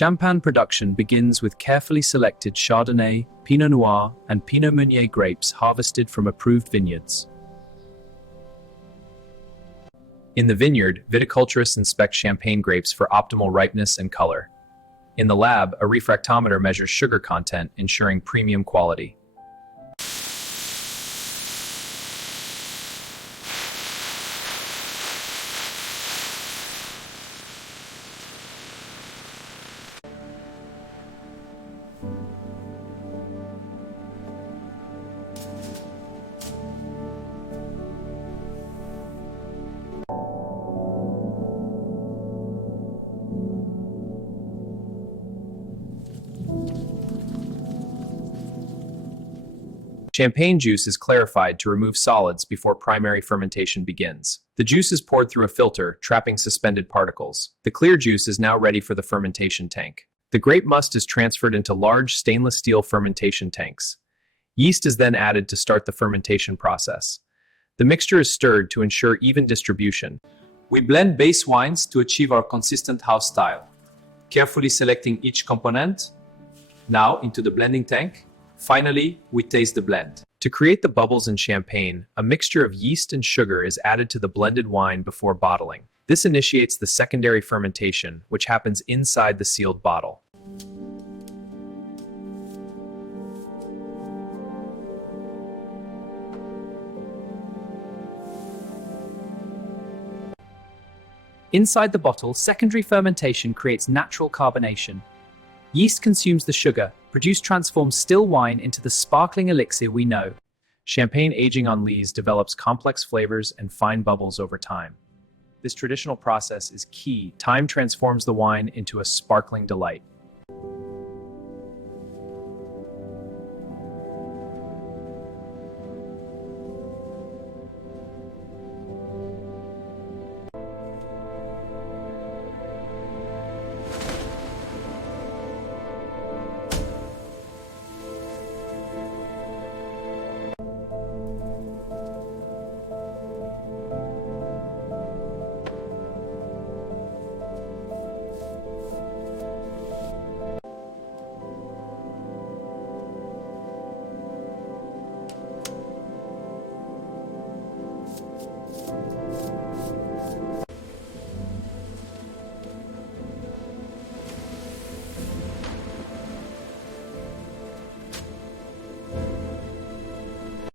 Champagne production begins with carefully selected Chardonnay, Pinot Noir, and Pinot Meunier grapes harvested from approved vineyards. In the vineyard, viticulturists inspect champagne grapes for optimal ripeness and color. In the lab, a refractometer measures sugar content, ensuring premium quality. Champagne juice is clarified to remove solids before primary fermentation begins. The juice is poured through a filter, trapping suspended particles. The clear juice is now ready for the fermentation tank. The grape must is transferred into large stainless steel fermentation tanks. Yeast is then added to start the fermentation process. The mixture is stirred to ensure even distribution. We blend base wines to achieve our consistent house style, carefully selecting each component. Now into the blending tank. Finally, we taste the blend. To create the bubbles in champagne, a mixture of yeast and sugar is added to the blended wine before bottling. This initiates the secondary fermentation, which happens inside the sealed bottle. Inside the bottle, secondary fermentation creates natural carbonation. Yeast consumes the sugar. Produce transforms still wine into the sparkling elixir we know. Champagne aging on lees develops complex flavors and fine bubbles over time. This traditional process is key. Time transforms the wine into a sparkling delight.